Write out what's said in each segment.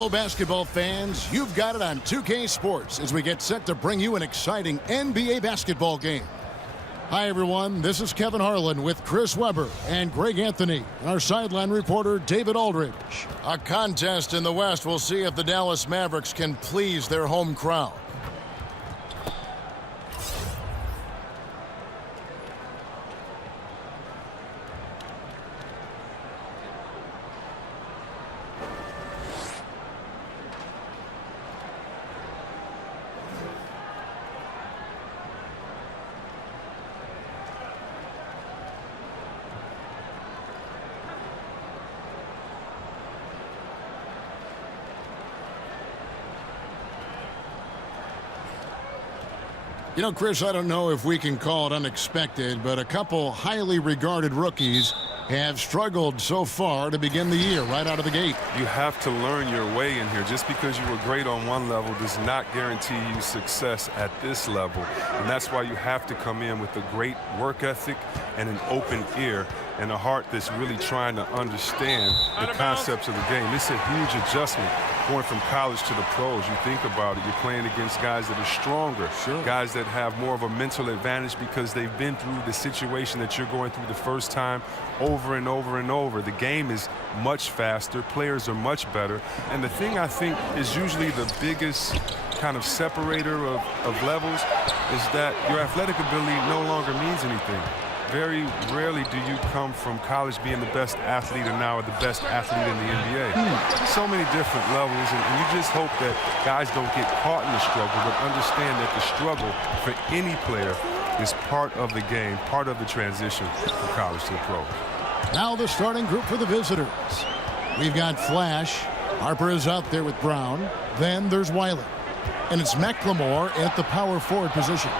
Hello, basketball fans. You've got it on 2K Sports as we get set to bring you an exciting NBA basketball game. Hi, everyone. This is Kevin Harlan with Chris Webber and Greg Anthony, and our sideline reporter, David Aldridge. A contest in the West will see if the Dallas Mavericks can please their home crowd. You know, Chris, I don't know if we can call it unexpected, but a couple highly regarded rookies have struggled so far to begin the year right out of the gate. You have to learn your way in here. Just because you were great on one level does not guarantee you success at this level. And that's why you have to come in with a great work ethic and an open ear and a heart that's really trying to understand the concepts of the game. It's a huge adjustment going from college to the pros. You think about it, you're playing against guys that are stronger, guys that have more of a mental advantage because they've been through the situation that you're going through the first time over and over and over. The game is much faster, players are much better, and the thing I think is usually the biggest kind of separator of levels is that your athletic ability no longer means anything. Very rarely do you come from college being the best athlete and now the best athlete in the NBA. So many different levels, and you just hope that guys don't get caught in the struggle, but understand that the struggle for any player is part of the game, part of the transition from college to the pro. Now the starting group for the visitors. We've got Flash. Harper is out there with Brown. Then there's Wiley. And it's McLemore at the power forward position.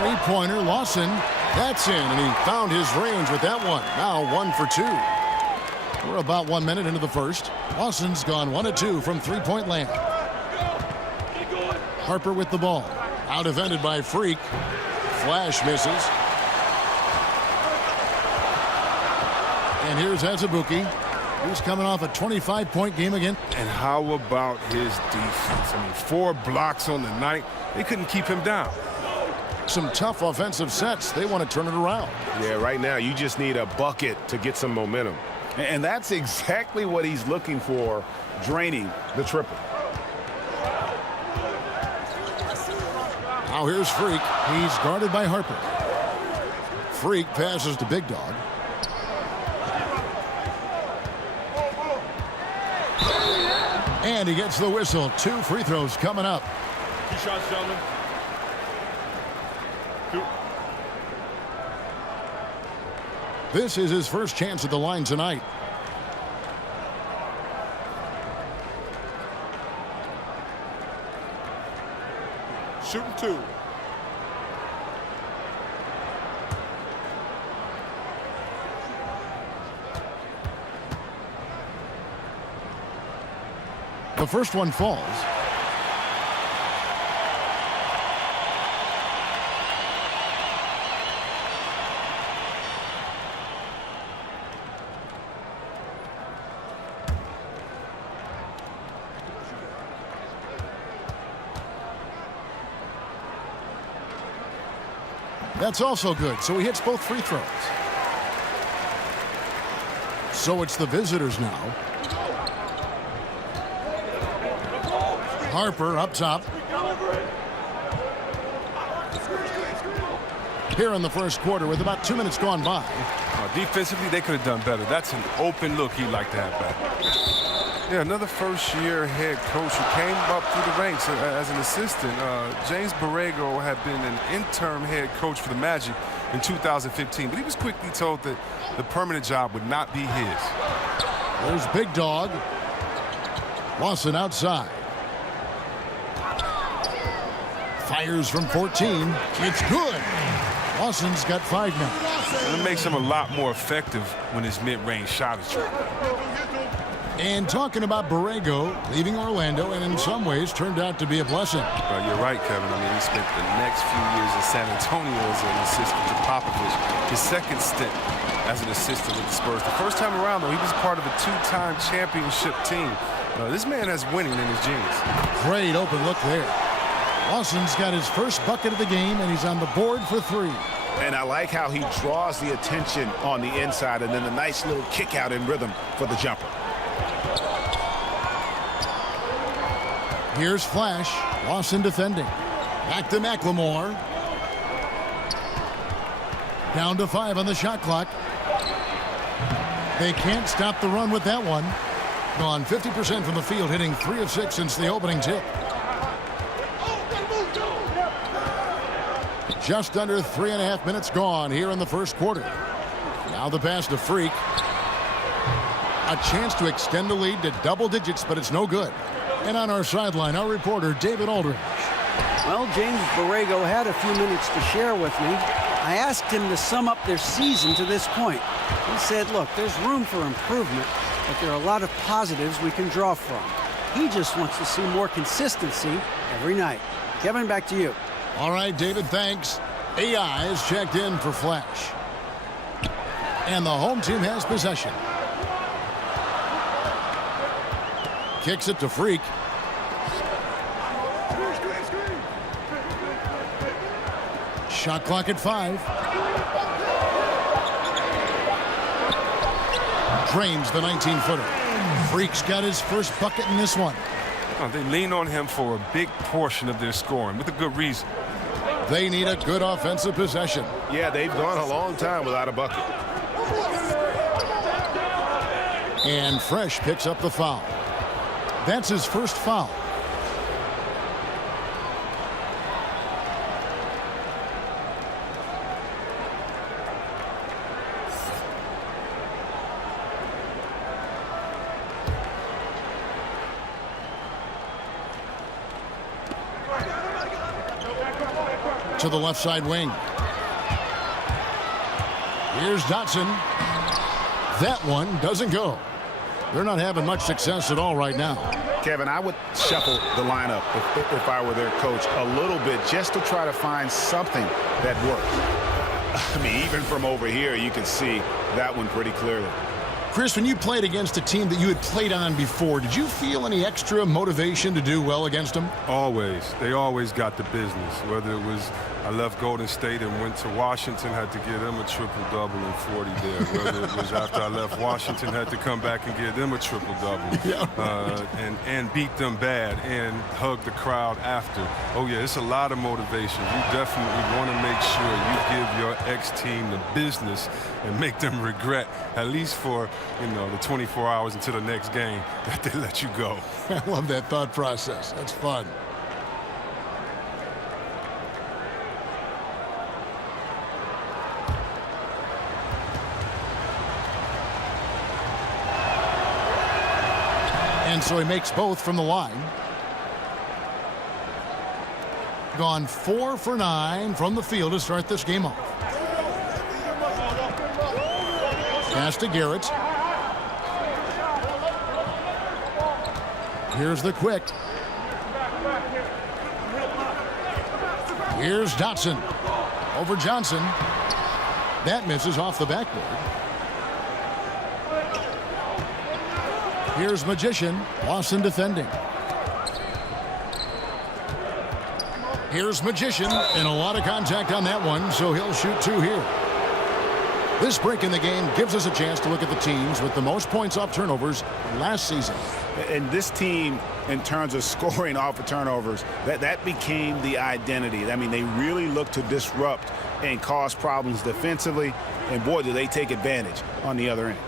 Three-pointer, Lawson. That's in, and he found his range with that one. Now 1 for 2. We're about 1 minute into the first. Lawson's gone 1 of 2 from three-point land. Harper with the ball. Out defended by Freak. Flash misses. And here's Azubuike. He's coming off a 25-point game again. And how about his defense? I mean, 4 blocks on the night. They couldn't keep him down. Some tough offensive sets. They want to turn it around. Yeah, right now you just need a bucket to get some momentum. And that's exactly what he's looking for, draining the triple. Now here's Freak. He's guarded by Harper. Freak passes to Big Dog. And he gets the whistle. 2 free throws coming up. 2 shots, gentlemen. 2. This is his first chance at the line tonight. Shooting 2. The first one falls. That's also good, so he hits both free throws. So it's the visitors now. Harper up top. Here in the first quarter with about 2 minutes gone by. Defensively, they could have done better. That's an open look he'd like to have back. Yeah, another first-year head coach who came up through the ranks as an assistant. James Borrego had been an interim head coach for the Magic in 2015, but he was quickly told that the permanent job would not be his. There's Big Dog. Lawson outside. Fires from 14. It's good. Lawson's got 5 now. It makes him a lot more effective when his mid-range shot is true. And talking about Borrego leaving Orlando, and in some ways turned out to be a blessing. You're right, Kevin. I mean, he spent the next few years in San Antonio as an assistant to Popovich. His second stint as an assistant with the Spurs. The first time around, though, he was part of a 2-time championship team. This man has winning in his genes. Great open look there. Lawson's got his first bucket of the game, and he's on the board for 3. And I like how he draws the attention on the inside and then a nice little kick out in rhythm for the jumper. Here's Flash. Lawson defending. Back to McLemore. Down to 5 on the shot clock. They can't stop the run with that one. Gone 50% from the field, hitting 3 of 6 since the opening tip. Just under 3.5 minutes gone here in the first quarter. Now the pass to Freak. A chance to extend the lead to double digits, but it's no good. And on our sideline, our reporter, David Aldridge. Well, James Borrego had a few minutes to share with me. I asked him to sum up their season to this point. He said, look, there's room for improvement, but there are a lot of positives we can draw from. He just wants to see more consistency every night. Kevin, back to you. All right, David, thanks. AI is checked in for Flash. And the home team has possession. Kicks it to Freak. Shot clock at 5. Drains the 19-footer. Freak's got his first bucket in this one. They lean on him for a big portion of their scoring with a good reason. They need a good offensive possession. Yeah, they've gone a long time without a bucket. And Fresh picks up the foul. That's his first foul. To the left side wing. Here's Dotson. That one doesn't go. They're not having much success at all right now. Kevin, I would shuffle the lineup if I were their coach a little bit just to try to find something that works. I mean, even from over here, you can see that one pretty clearly. Chris, when you played against a team that you had played on before, did you feel any extra motivation to do well against them? Always. They always got the business. Whether it was I left Golden State and went to Washington, had to give them a triple-double and 40 there. Whether it was after I left Washington, had to come back and give them a triple-double. And beat them bad and hug the crowd after. Oh, yeah, it's a lot of motivation. You definitely want to make sure you give your ex-team the business and make them regret, at least for, the 24 hours until the next game, that they let you go. I love that thought process. That's fun. And so he makes both from the line. Gone 4 for 9 from the field to start this game off. Pass to Garrett. Here's the quick. Here's Dotson. Over Johnson. That misses off the backboard. Here's Magician. Lawson defending. Here's Magician. And a lot of contact on that one, so he'll shoot 2 here. This break in the game gives us a chance to look at the teams with the most points off turnovers last season. And this team, in terms of scoring off of turnovers, that became the identity. I mean, they really look to disrupt and cause problems defensively. And, boy, do they take advantage on the other end.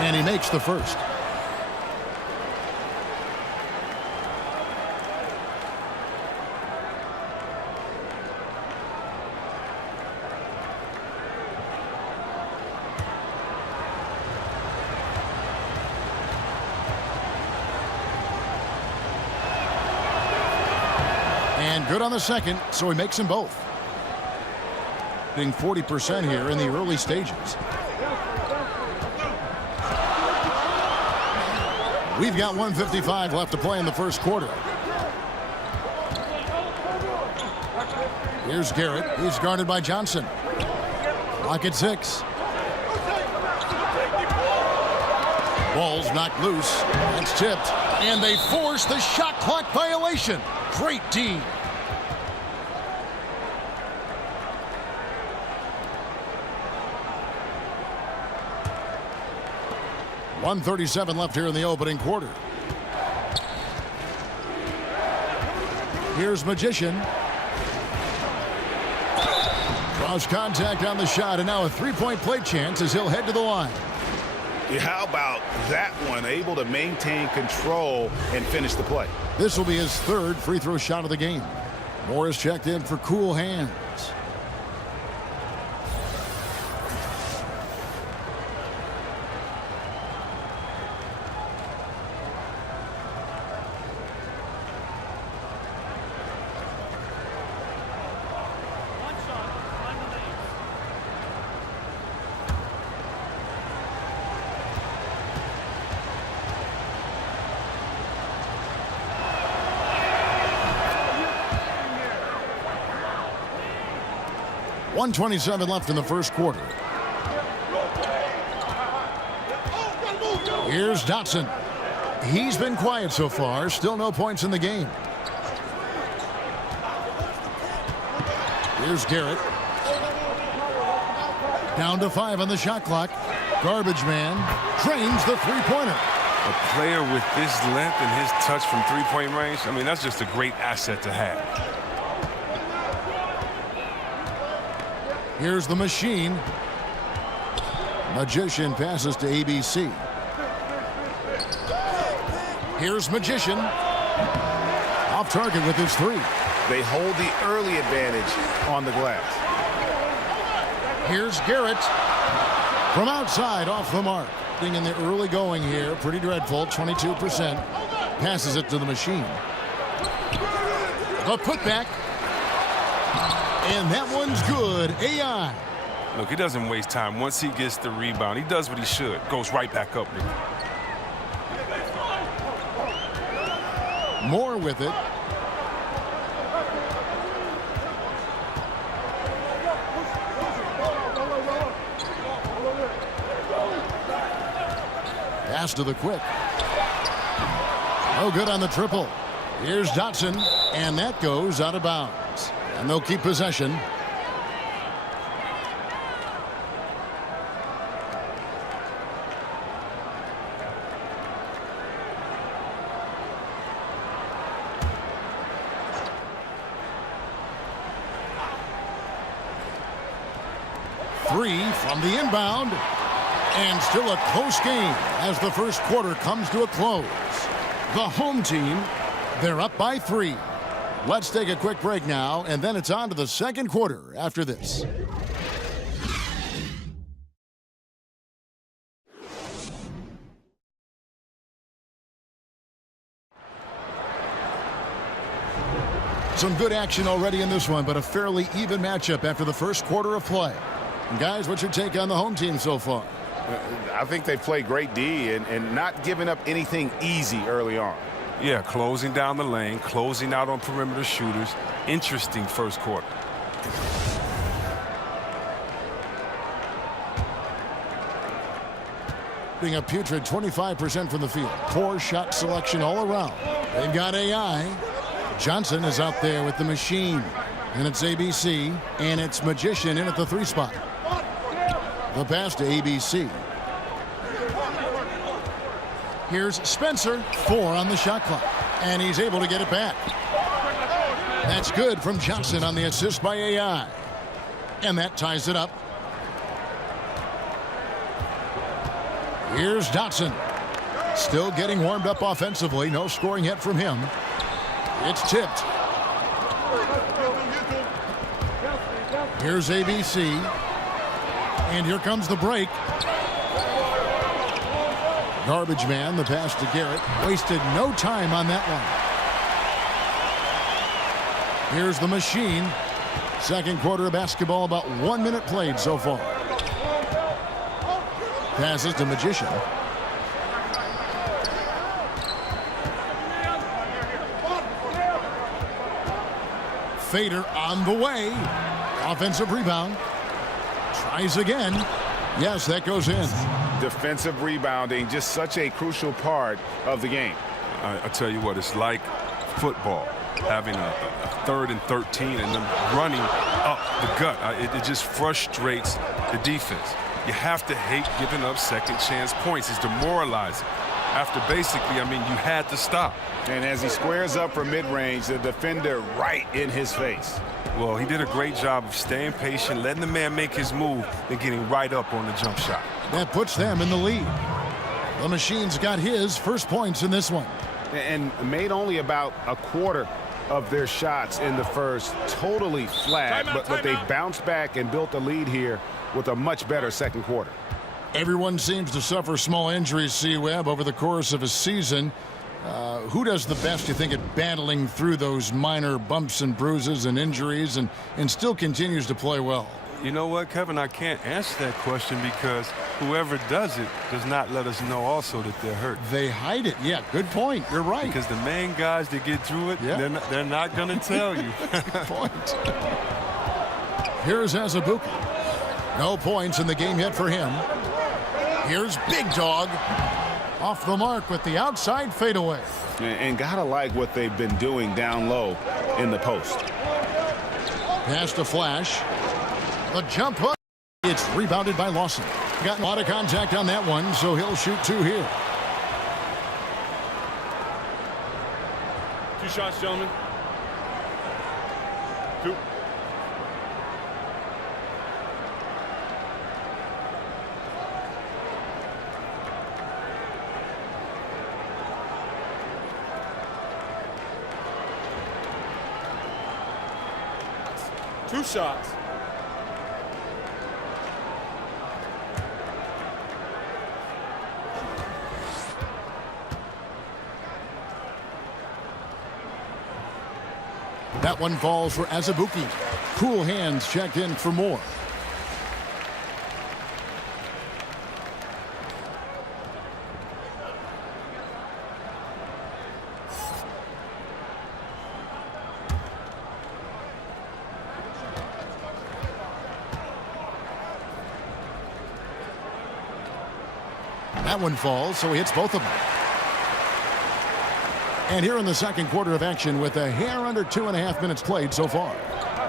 And he makes the first. And good on the second, so he makes them both. Hitting 40% here in the early stages. We've got 1:55 left to play in the first quarter. Here's Garrett. He's guarded by Johnson. Lock at 6. Ball's knocked loose. It's tipped. And they force the shot clock violation. Great D. .137 left here in the opening quarter. Here's Magician. Draws contact on the shot, and now a three-point play chance as he'll head to the line. Yeah, how about that one? Able to maintain control and finish the play. This will be his third free throw shot of the game. Morris checked in for cool hands. .127 left in the first quarter. Here's Dotson. He's been quiet so far. Still no points in the game. Here's Garrett. Down to 5 on the shot clock. Garbage man drains the three-pointer. A player with this length and his touch from three-point range, I mean, that's just a great asset to have. Here's the machine. Magician passes to ABC. Here's Magician. Off target with his three. They hold the early advantage on the glass. Here's Garrett. From outside, off the mark. Being in the early going here, pretty dreadful, 22%. Passes it to the machine. The putback. And that one's good. AI. Look, he doesn't waste time. Once he gets the rebound, he does what he should. Goes right back up with it. More with it. Pass to the quick. No good on the triple. Here's Dotson, and that goes out of bounds. And they'll keep possession. Three from the inbound. And still a close game as the first quarter comes to a close. The home team, they're up by 3. Let's take a quick break now, and then it's on to the second quarter after this. Some good action already in this one, but a fairly even matchup after the first quarter of play. And guys, what's your take on the home team so far? I think they play great D and not giving up anything easy early on. Yeah, closing down the lane, closing out on perimeter shooters. Interesting first quarter. Being a putrid 25% from the field. Poor shot selection all around. They've got AI. Johnson is out there with the machine. And it's ABC. And it's Magician in at the 3 spot. The pass to ABC. Here's Spencer. 4 on the shot clock. And he's able to get it back. That's good from Johnson on the assist by AI. And that ties it up. Here's Dotson. Still getting warmed up offensively. No scoring yet from him. It's tipped. Here's ABC. And here comes the break. Garbage man, the pass to Garrett. Wasted no time on that one. Here's the machine. Second quarter of basketball, about 1 minute played so far. Passes to Magician. Fader on the way. Offensive rebound. Tries again. Yes, that goes in. Defensive rebounding, just such a crucial part of the game. I tell you what, it's like football, having a 3rd and 13 and them running up the gut. It just frustrates the defense. You have to hate giving up second chance points. It's demoralizing. After basically, I mean, you had to stop. And as he squares up for mid-range, the defender right in his face. Well, he did a great job of staying patient, letting the man make his move, and getting right up on the jump shot. That puts them in the lead. The Machine's got his first points in this one. And made only about a quarter of their shots in the first. Totally flat, but they bounced back and built a lead here with a much better second quarter. Everyone seems to suffer small injuries, C-Webb, over the course of a season. Who does the best, you think, at battling through those minor bumps and bruises and injuries and still continues to play well? You know what, Kevin? I can't answer that question because whoever does it does not let us know also that they're hurt. They hide it. Yeah, good point. You're right. Because the main guys that get through it, they're not going to tell you. Good point. Here's Azubuike. No points in the game yet for him. Here's Big Dog. Off the mark with the outside fadeaway. And gotta like what they've been doing down low in the post. Pass to Flash. The jump hook. It's rebounded by Lawson. Got a lot of contact on that one, so he'll shoot 2 here. 2 shots, gentlemen. 2. Two shots. That one falls for Azubuike. Cool hands checked in for more. That one falls, so he hits both of them. And here in the second quarter of action with a hair under 2.5 minutes played so far.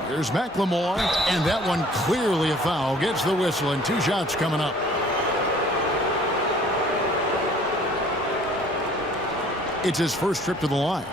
Here's McLemore, and that one clearly a foul. Gets the whistle, and 2 shots coming up. It's his first trip to the line.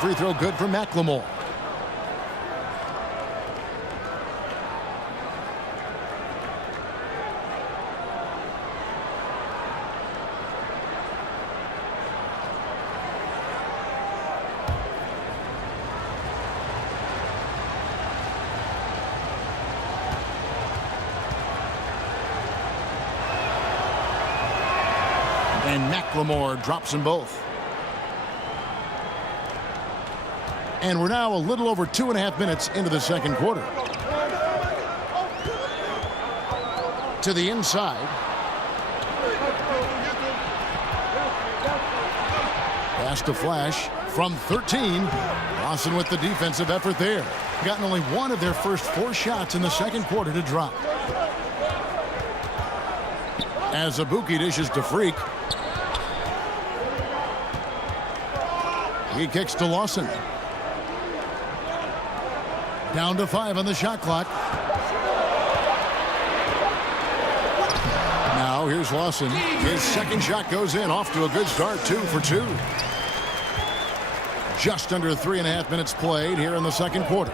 Free throw good for McLemore. And McLemore drops them both. And we're now a little over 2.5 minutes into the second quarter. To the inside. Pass to Flash from 13. Lawson with the defensive effort there. Gotten only one of their first 4 shots in the second quarter to drop. Azubuike dishes to Freak. He kicks to Lawson. Down to 5 on the shot clock. Now here's Lawson. His second shot goes in. Off to a good start. 2 for 2. Just under 3.5 minutes played here in the second quarter.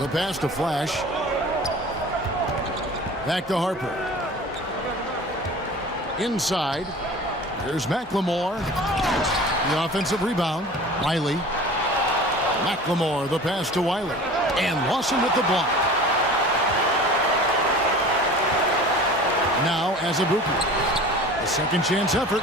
The pass to Flash. Back to Harper. Inside. Here's McLemore. The offensive rebound. Wiley. McLemore, the pass to Wiley. And Lawson with the block. Now Azubuike. A second chance effort.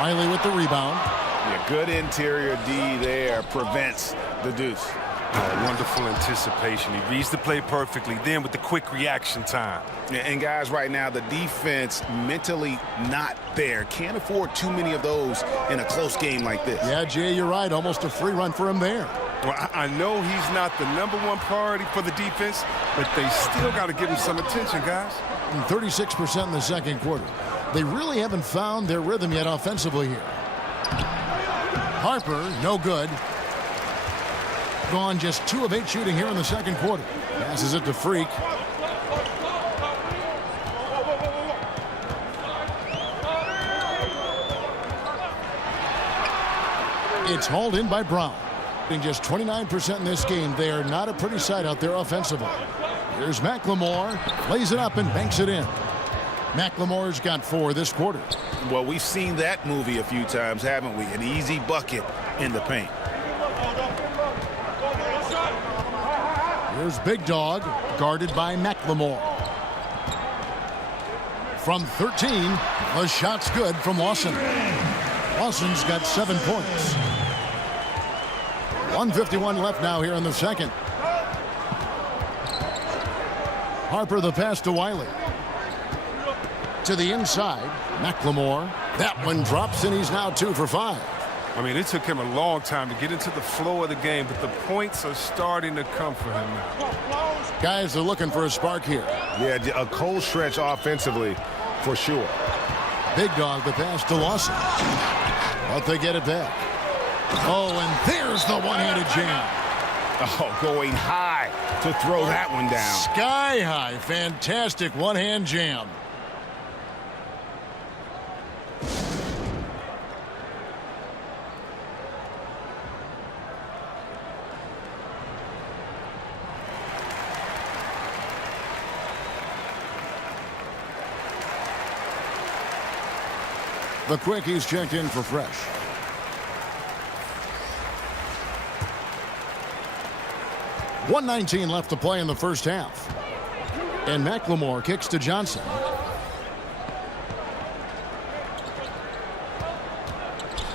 Wiley with the rebound. Yeah, good interior D there prevents the deuce. Oh, wonderful anticipation. He reads the play perfectly. Then with the quick reaction time. And guys, right now, the defense mentally not there. Can't afford too many of those in a close game like this. Yeah, Jay, you're right. Almost a free run for him there. Well, I know he's not the #1 priority for the defense, but they still got to give him some attention, guys. And 36% in the second quarter. They really haven't found their rhythm yet offensively here. Harper, no good. Gone just 2 of 8 shooting here in the second quarter. Passes it to Freak. It's hauled in by Brown. In just 29% in this game, they are not a pretty sight out there offensively. Here's McLemore, lays it up and banks it in. McLemore's got 4 this quarter. Well, we've seen that movie a few times, haven't we? An easy bucket in the paint. Here's Big Dog, guarded by McLemore. From 13, the shot's good from Lawson. Lawson's got 7 points. 1:51 left now here in the second. Harper the pass to Wiley. To the inside, McLemore. That one drops and he's now 2 for 5. I mean, it took him a long time to get into the flow of the game, but the points are starting to come for him now. Guys are looking for a spark here. Yeah, a cold stretch offensively for sure. Big Dog the pass to Lawson. But they get it back. Oh, and there's the one-handed jam. Oh, going high to throw that one down. Sky high. Fantastic one-hand jam. The Quickies checked in for fresh. .119 left to play in the first half. And McLemore kicks to Johnson.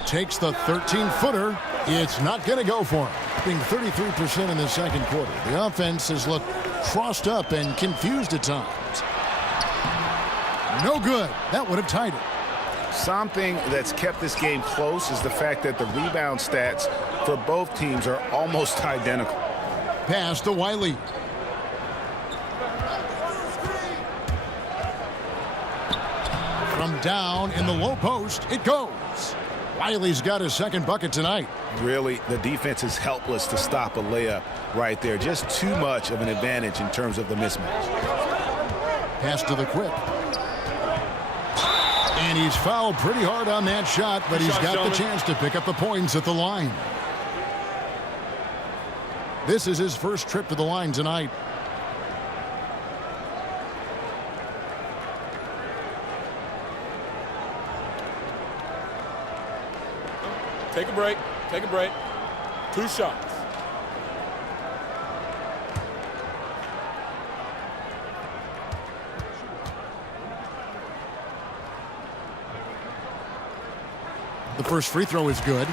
Takes the 13-footer. It's not going to go for him. Being 33% in the second quarter. The offense has looked crossed up and confused at times. No good. That would have tied it. Something that's kept this game close is the fact that the rebound stats for both teams are almost identical. Pass to Wiley. From down in the low post, it goes. Wiley's got his second bucket tonight. Really, the defense is helpless to stop a layup right there. Just too much of an advantage in terms of the mismatch. Pass to the Quick. And he's fouled pretty hard on that shot, but he's got the chance to pick up the points at the line. This is his first trip to the line tonight. Take a break. Take a break. 2 shots. The first free throw is good.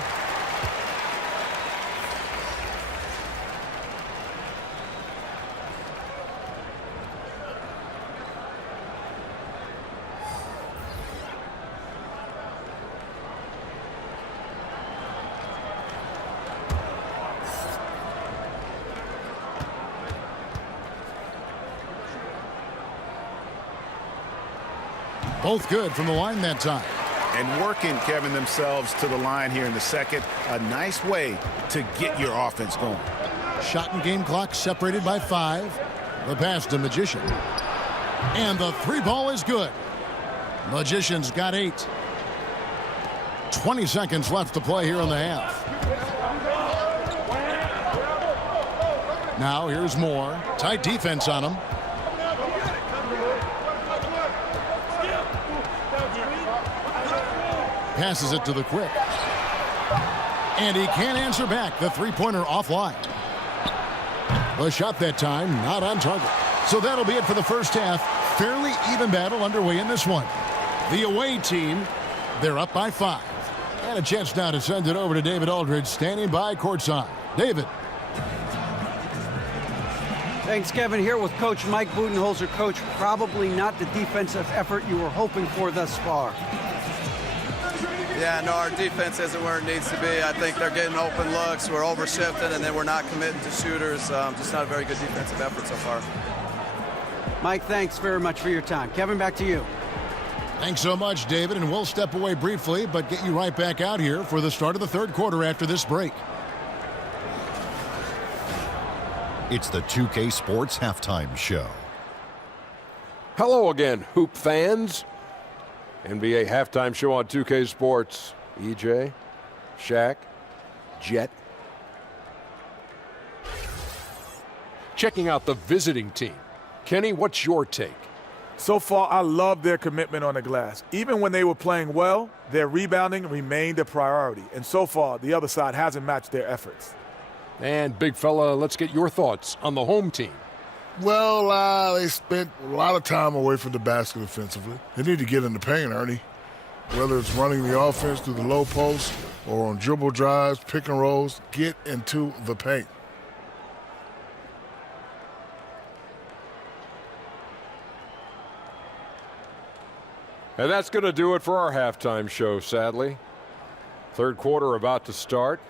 Both good from the line that time. And working, Kevin, themselves to the line here in the second. A nice way to get your offense going. Shot and game clock separated by 5. The pass to Magician. And the 3 ball is good. Magician's got 8. 20 seconds left to play here in the half. Now here's Moore. Tight defense on him. Passes it to the Quick. And he can't answer back. The three-pointer offline. The shot that time, not on target. So that'll be it for the first half. Fairly even battle underway in this one. The away team, they're up by 5. And a chance now to send it over to David Aldridge, standing by courtside. David. Thanks, Kevin. Here with Coach Mike Budenholzer. Coach, probably not the defensive effort you were hoping for thus far. Yeah, no, our defense isn't where it needs to be. I think they're getting open looks. We're overshifting, and then we're not committing to shooters. Just not a very good defensive effort so far. Mike, thanks very much for your time. Kevin, back to you. Thanks so much, David, and we'll step away briefly, but get you right back out here for the start of the third quarter after this break. It's the 2K Sports Halftime Show. Hello again, Hoop fans. NBA Halftime Show on 2K Sports. EJ, Shaq, Jet. Checking out the visiting team. Kenny, what's your take? So far, I love their commitment on the glass. Even when they were playing well, their rebounding remained a priority. And so far, the other side hasn't matched their efforts. And big fella, let's get your thoughts on the home team. Well, they spent a lot of time away from the basket offensively. They need to get in the paint, Ernie. Whether it's running the offense through the low post or on dribble drives, pick and rolls, get into the paint. And that's going to do it for our halftime show, sadly. Third quarter about to start.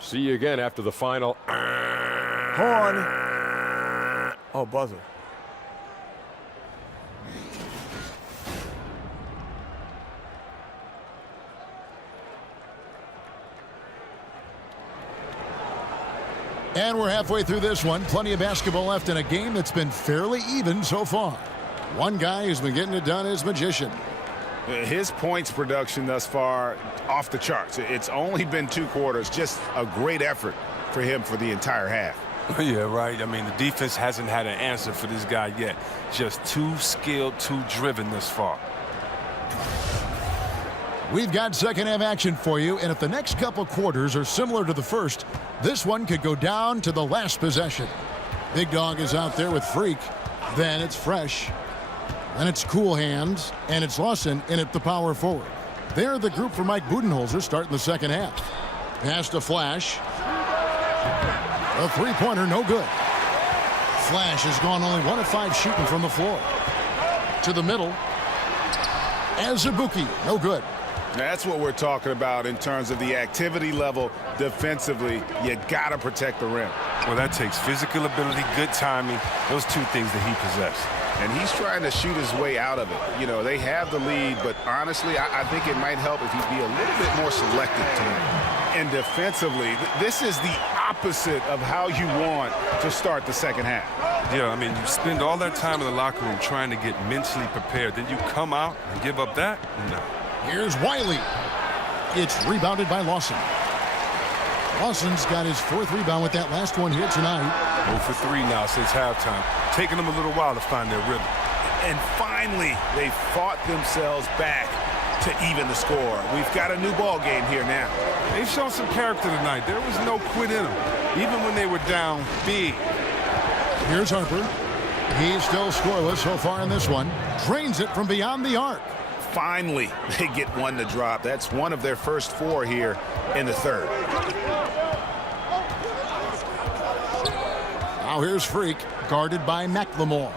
See you again after the final. Horn. Oh, buzzer. And we're halfway through this one. Plenty of basketball left in a game that's been fairly even so far. One guy who's been getting it done is Magician. His points production thus far off the charts. It's only been 2 quarters. Just a great effort for him for the entire half. Yeah, right. I mean, the defense hasn't had an answer for this guy yet. Just too skilled, too driven thus far. We've got second half action for you, and if the next couple quarters are similar to the first, this one could go down to the last possession. Big Dog is out there with Freak. Then it's Fresh. Then it's Cool Hands, and it's Lawson in at the power forward. They're the group for Mike Budenholzer starting the second half. Pass to Flash. A three-pointer, no good. Flash has gone only 1 of 5 shooting from the floor. To the middle. Azubuike, no good. That's what we're talking about in terms of the activity level defensively. You got to protect the rim. Well, that takes physical ability, good timing, those 2 things that he possesses. And he's trying to shoot his way out of it. You know, they have the lead, but honestly, I think it might help if he'd be a little bit more selective tonight. And defensively, this is the opposite of how you want to start the second half. Yeah, I mean, you spend all that time in the locker room trying to get mentally prepared. Then you come out and give up that? No. Here's Wiley. It's rebounded by Lawson. Lawson's got his 4th rebound with that last one here tonight. 0 for 3 now since halftime. Taking them a little while to find their rhythm. And finally, they fought themselves back to even the score. We've got a new ball game here now. They've shown some character tonight. There was no quit in them, even when they were down big. Here's Harper. He's still scoreless so far in this one. Drains it from beyond the arc. Finally, they get one to drop. That's one of their first 4 here in the third. Now here's Freak, guarded by McLemore.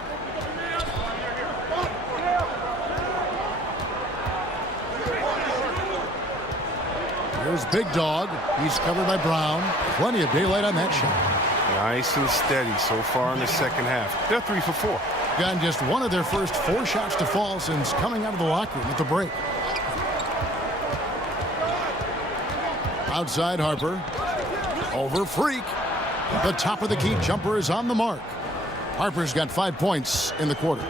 Here's Big Dog. He's covered by Brown. Plenty of daylight on that shot. Nice and steady so far in the second half. They're 3 for 4. Gotten just one of their first 4 shots to fall since coming out of the locker room at the break. Outside Harper. Over Freak. The top of the key jumper is on the mark. Harper's got 5 points in the quarter.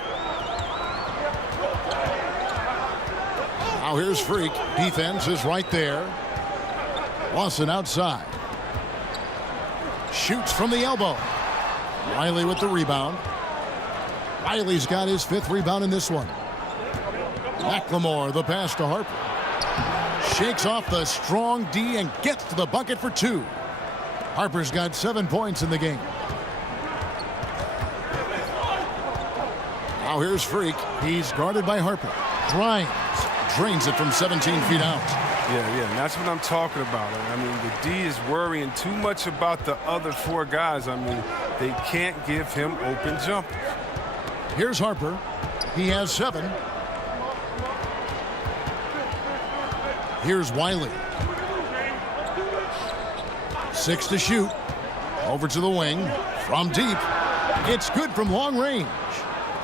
Now here's Freak. Defense is right there. Lawson outside. Shoots from the elbow. Wiley with the rebound. Wiley's got his 5th rebound in this one. McLemore, the pass to Harper. Shakes off the strong D and gets to the bucket for 2. Harper's got 7 points in the game. Now here's Freak. He's guarded by Harper. Drives. Drains it from 17 feet out. Yeah, and that's what I'm talking about. I mean, the D is worrying too much about the other 4 guys. I mean, they can't give him open jumpers. Here's Harper. He has 7. Here's Wiley. 6 to shoot. Over to the wing. From deep. It's good from long range.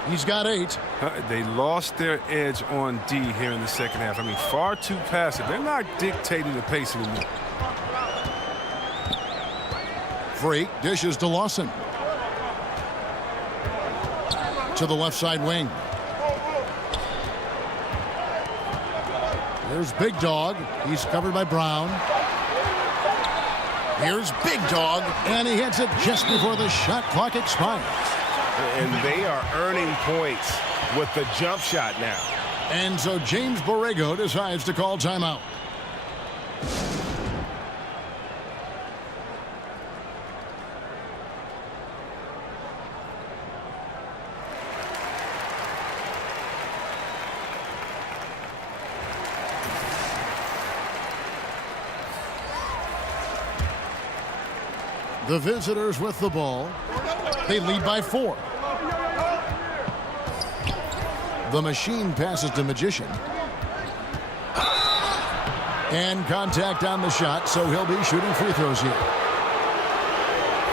He's got 8. They lost their edge on D here in the second half. I mean, far too passive. They're not dictating the pace anymore. Freak dishes to Lawson. To the left side wing. There's Big Dog. He's covered by Brown. Here's Big Dog, and he hits it just before the shot clock expires. And they are earning points with the jump shot now. And so James Borrego decides to call timeout. The visitors with the ball. They lead by 4. The machine passes to Magician. And contact on the shot, so he'll be shooting free throws here.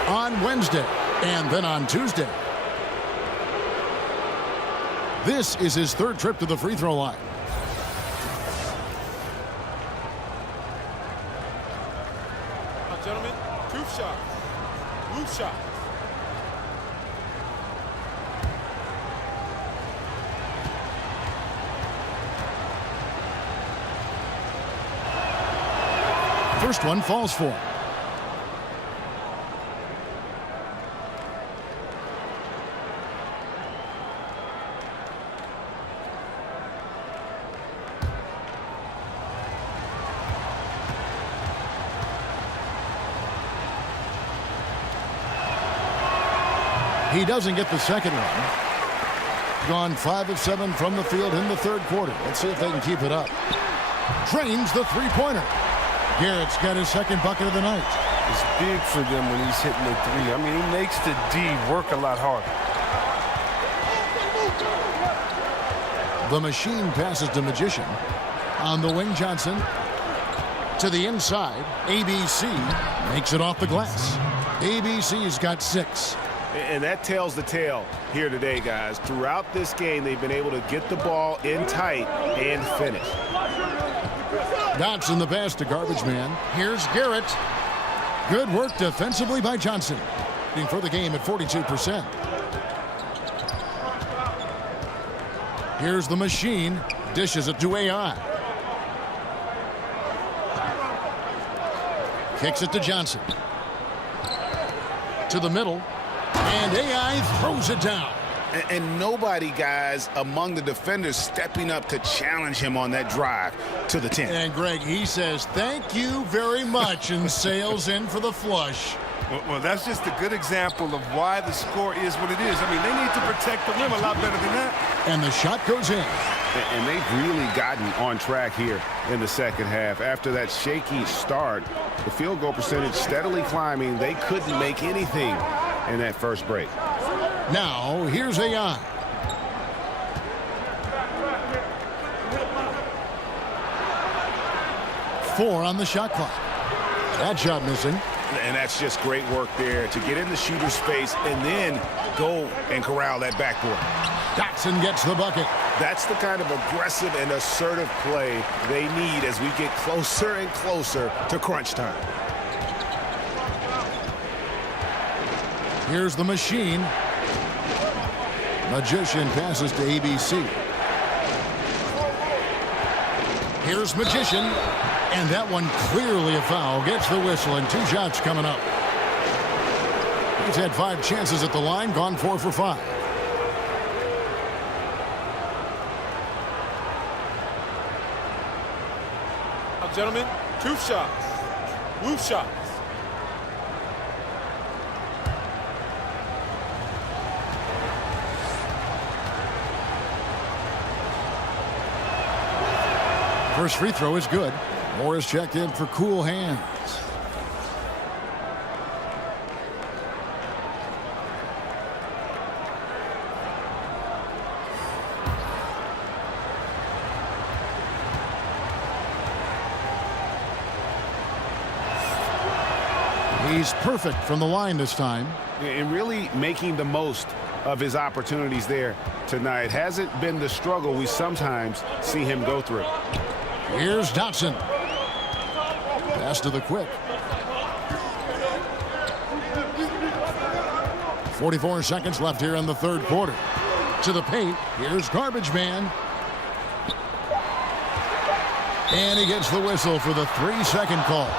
On Wednesday, and then on Tuesday. This is his 3rd trip to the free throw line. Now, gentlemen, 2 shots. Loose shot. First one falls for him. He doesn't get the second one. Gone 5 of 7 from the field in the 3rd quarter. Let's see if they can keep it up. Drains the 3-pointer. Garrett's got his 2nd bucket of the night. It's big for them when he's hitting the 3. I mean, he makes the D work a lot harder. The machine passes to Magician. On the wing, Johnson. To the inside. ABC makes it off the glass. ABC's got 6. And that tells the tale here today, guys. Throughout this game, they've been able to get the ball in tight and finish. Dotson the pass to Garbage Man. Here's Garrett. Good work defensively by Johnson. For the game at 42%. Here's the machine. Dishes it to AI. Kicks it to Johnson. To the middle. And AI throws it down. And nobody, guys, among the defenders stepping up to challenge him on that drive to the 10. And Greg, he says, thank you very much, and sails in for the flush. Well, that's just a good example of why the score is what it is. I mean, they need to protect the rim a lot better than that. And the shot goes in. And they've really gotten on track here in the second half. After that shaky start, the field goal percentage steadily climbing. They couldn't make anything in that first break. Now, here's AI. Four on the shot clock. That shot missing. And that's just great work there to get in the shooter's space and then go and corral that backboard. Dotson gets the bucket. That's the kind of aggressive and assertive play they need as we get closer and closer to crunch time. Here's the machine. Magician passes to ABC. Here's Magician. And that one clearly a foul. Gets the whistle and 2 shots coming up. He's had 5 chances at the line. Gone 4 for 5. Now, gentlemen, 2 shots. Loose shots. First free throw is good. Morris checked in for cool hands. He's perfect from the line this time. And really making the most of his opportunities there tonight. Hasn't been the struggle we sometimes see him go through. Here's Dotson. Pass to the quick. 44 seconds left here in the third quarter. To the paint. Here's Garbage Man. And he gets the whistle for the 3-second call.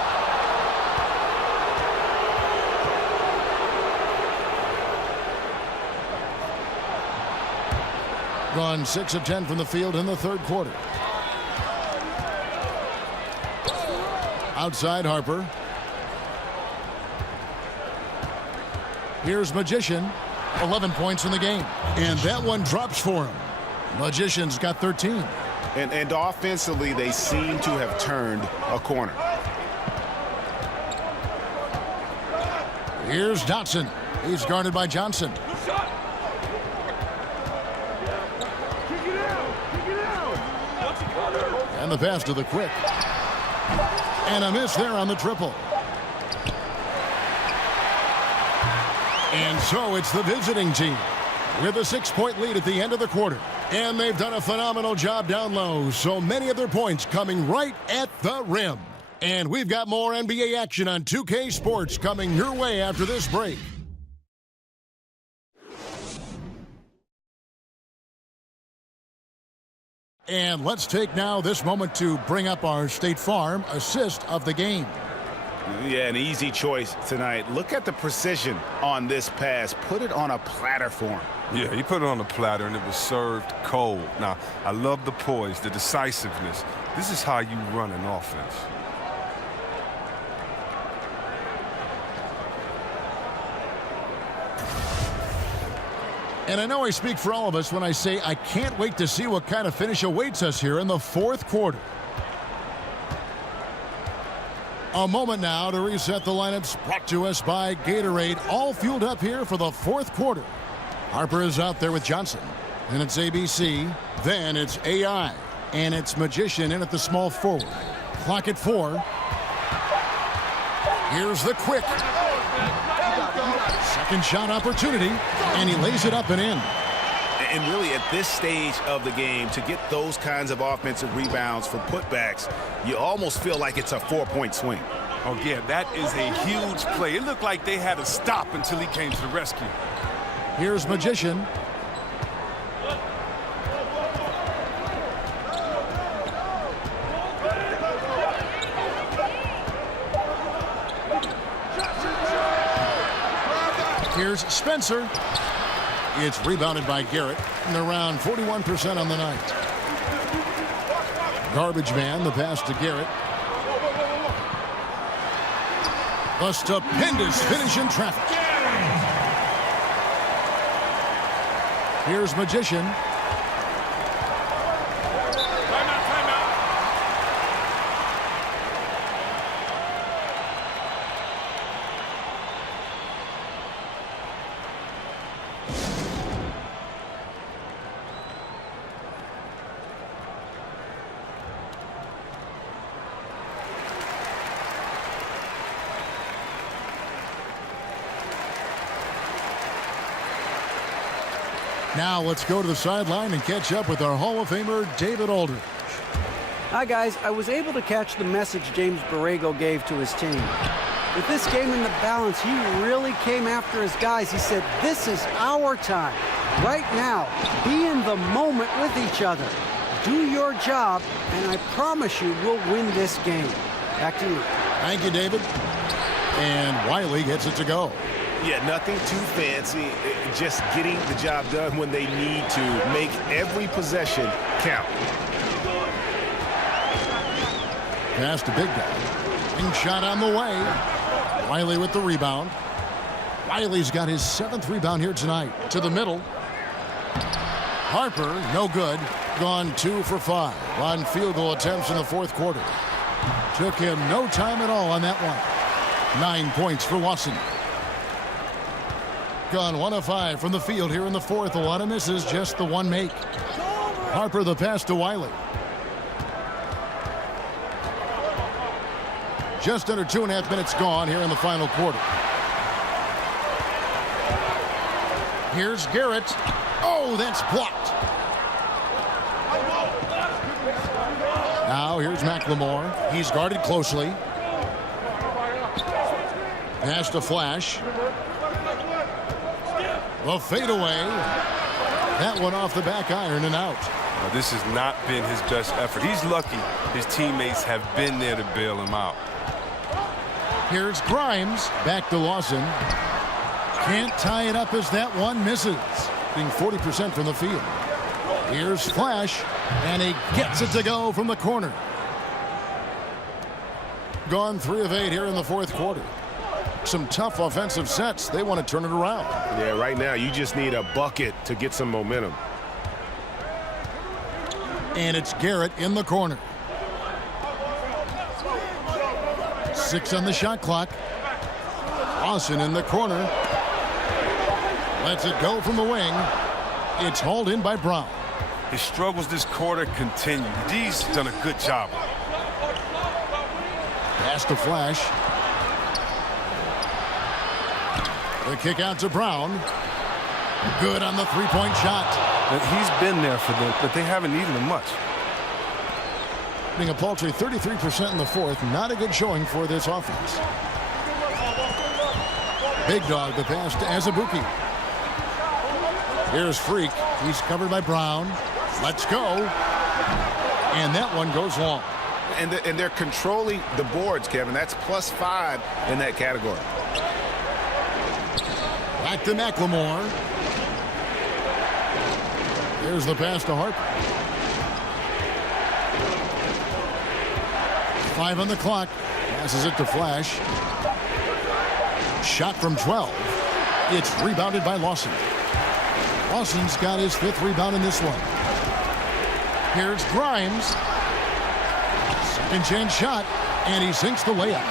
Gone 6 of 10 from the field in the third quarter. Outside Harper. Here's Magician. 11 points in the game. And that one drops for him. Magician's got 13. And offensively, they seem to have turned a corner. Here's Dotson. He's guarded by Johnson. And the pass to the quick. And a miss there on the triple. And so it's the visiting team with a 6-point lead at the end of the quarter. And they've done a phenomenal job down low. So many of their points coming right at the rim. And we've got more NBA action on 2K Sports coming your way after this break. And let's take now this moment to bring up our State Farm assist of the game. Yeah, an easy choice tonight. Look at the precision on this pass. Put it on a platter for him. Yeah, he put it on a platter, and it was served cold. Now, I love the poise, the decisiveness. This is how you run an offense. And I know I speak for all of us when I say I can't wait to see what kind of finish awaits us here in the fourth quarter. A moment now to reset the lineups, brought to us by Gatorade, all fueled up here for the fourth quarter. Harper is out there with Johnson. Then it's ABC. Then it's AI. And it's Magician in at the small forward. Clock at 4. Here's the quick. Second shot opportunity, and he lays it up and in. And really, at this stage of the game, to get those kinds of offensive rebounds for putbacks, you almost feel like it's a 4-point swing. Oh, yeah, that is a huge play. It looked like they had to stop until he came to the rescue. Here's Magician. Here's Spencer. It's rebounded by Garrett, and around 41% on the night. Garbage Man, the pass to Garrett. A stupendous finish in traffic. Here's Magician. Now let's go to the sideline and catch up with our Hall of Famer, David Aldridge. Hi, guys. I was able to catch the message James Borrego gave to his team. With this game in the balance, he really came after his guys. He said, this is our time. Right now, be in the moment with each other. Do your job, and I promise you we'll win this game. Back to you. Thank you, David. And Wiley gets it to go. Yeah, nothing too fancy. Just getting the job done when they need to. Make every possession count. Pass to big guy. Big shot on the way. Wiley with the rebound. Wiley's got his 7th rebound here tonight. To the middle. Harper, no good. Gone 2 for 5 on field goal attempts in the fourth quarter. Took him no time at all on that one. 9 points for Lawson. Gone 1 of 5 from the field here in the fourth. A lot of misses, just the one make. Harper the pass to Wiley. Just under 2.5 minutes gone here in the final quarter. Here's Garrett. Oh, that's blocked. Now here's McLemore. He's guarded closely. Pass to Flash. The fadeaway. That one off the back iron and out. Now, this has not been his best effort. He's lucky his teammates have been there to bail him out. Here's Grimes. Back to Lawson. Can't tie it up as that one misses. Being 40% from the field. Here's Flash. And he gets it to go from the corner. Gone 3 of 8 here in the fourth quarter. Some tough offensive sets. They want to turn it around. Yeah, right now you just need a bucket to get some momentum. And it's Garrett in the corner. 6 on the shot clock. Lawson in the corner. Lets it go from the wing. It's hauled in by Brown. His struggles this quarter continue. D's done a good job. Pass to Flash. The kick out to Brown. Good on the three-point shot. And he's been there for them, but they haven't needed him much. Being a paltry 33% in the fourth. Not a good showing for this offense. Big Dog the pass to Azubuike. Here's Freak. He's covered by Brown. Let's go. And that one goes long. And they're controlling the boards, Kevin. That's +5 in that category. Back to McLemore. There's the pass to Harper. 5 on the clock. Passes it to Flash. Shot from 12. It's rebounded by Lawson. Lawson's got his 5th rebound in this one. Here's Grimes. Second chance shot. And he sinks the layup.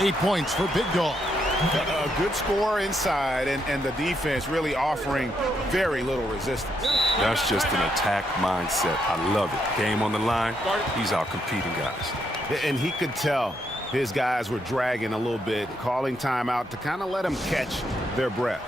8 points for Big Dog. A good score inside, and the defense really offering very little resistance. That's just an attack mindset. I love it. Game on the line. He's out competing guys. And he could tell his guys were dragging a little bit, calling timeout to kind of let them catch their breath.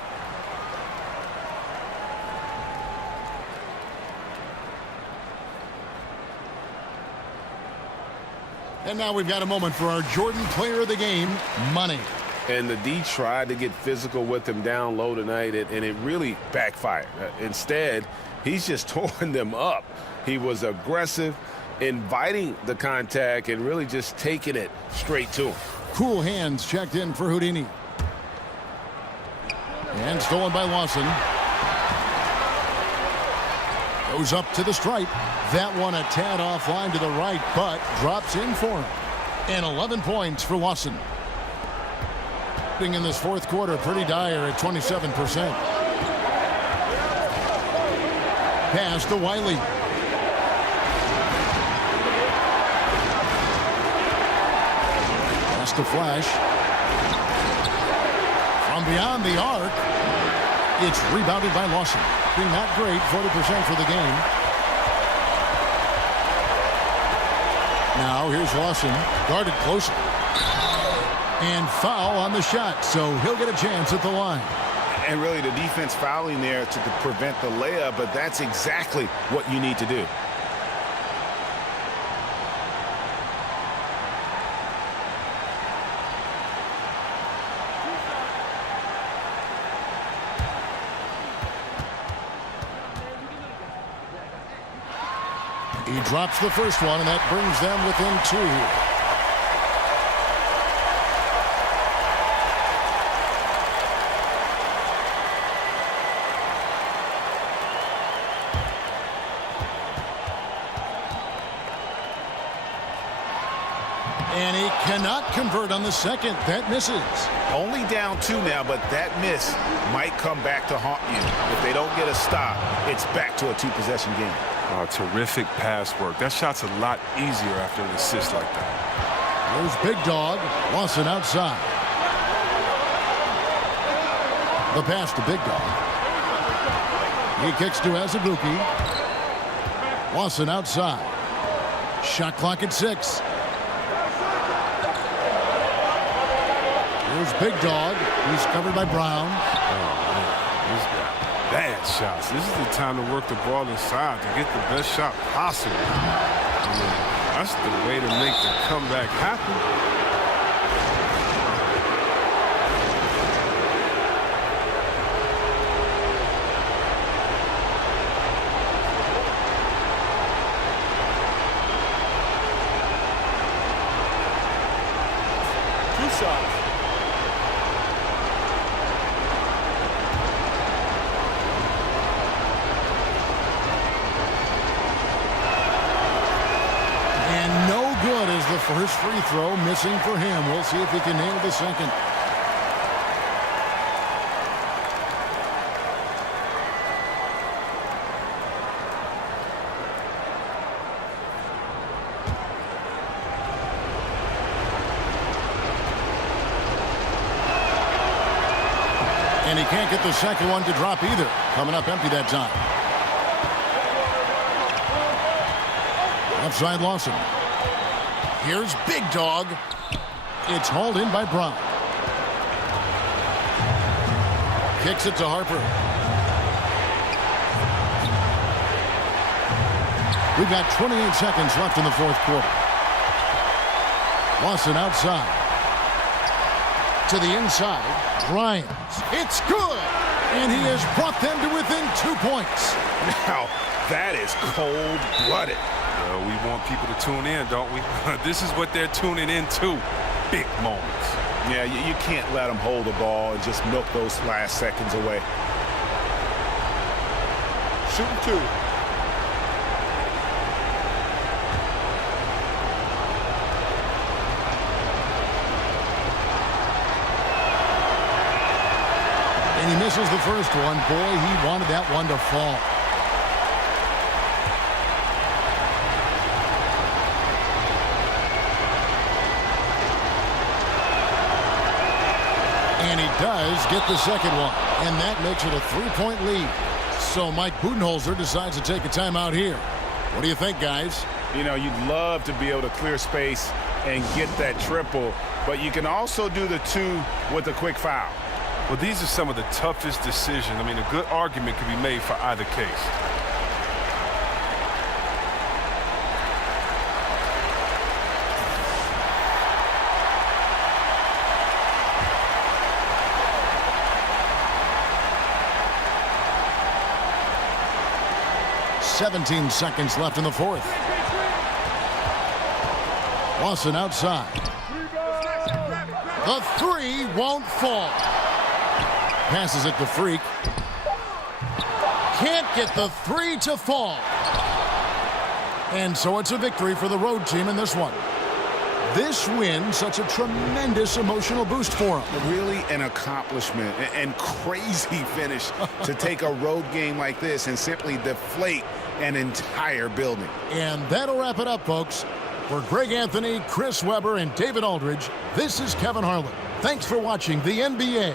And now we've got a moment for our Jordan Player of the Game, Money. And the D tried to get physical with him down low tonight, and it really backfired. Instead, he's just torn them up. He was aggressive, inviting the contact, and really just taking it straight to him. Cool hands checked in for Houdini. And stolen by Lawson. Goes up to the stripe. That one a tad offline to the right, but drops in for him. And 11 points for Lawson. In this fourth quarter, pretty dire at 27%. Pass to Wiley. Pass to Flash. From beyond the arc, it's rebounded by Lawson. Being not great, 40% for the game. Now here's Lawson, guarded closely. And foul on the shot, so he'll get a chance at the line. And really the defense fouling there to prevent the layup, but that's exactly what you need to do. He drops the first one, and that brings them within 2. And he cannot convert on the second. That misses. Only down 2 now, but that miss might come back to haunt you. If they don't get a stop, it's back to a 2-possession game. Terrific pass work. That shot's a lot easier after an assist like that. There's Big Dog. Lawson outside. The pass to Big Dog. He kicks to Azubuike. Lawson outside. Shot clock at 6. Here's Big Dog. He's covered by Brown. He's got bad shots. This is the time to work the ball inside to get the best shot possible. That's the way to make the comeback happen. Two shots. The first free throw missing for him. We'll see if he can nail the second. And he can't get the second one to drop either. Coming up empty that time. Left side Lawson. Here's Big Dog. It's hauled in by Brown. Kicks it to Harper. We've got 28 seconds left in the fourth quarter. Lawson outside. To the inside. Grimes. It's good. And he has brought them to within 2 points. Now, that is cold-blooded. We want people to tune in, don't we? This is what they're tuning into. Big moments. Yeah, you can't let them hold the ball and just milk those last seconds away. Shooting 2. And he misses the first one. Boy, he wanted that one to fall. And he does get the second one. And that makes it a 3-point lead. So Mike Budenholzer decides to take a timeout here. What do you think, guys? You know, you'd love to be able to clear space and get that triple, but you can also do the 2 with a quick foul. Well, these are some of the toughest decisions. I mean, a good argument can be made for either case. .17 seconds left in the fourth. Lawson outside. The 3 won't fall. Passes it to Freak. Can't get the 3 to fall. And so it's a victory for the road team in this one. This win, such a tremendous emotional boost for them. Really an accomplishment and crazy finish to take a road game like this and simply deflate an entire building. And that'll wrap it up, folks. For Greg Anthony, Chris Webber, and David Aldridge, this is Kevin Harlan. Thanks for watching the NBA,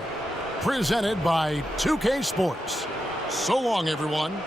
presented by 2K Sports. So long, everyone.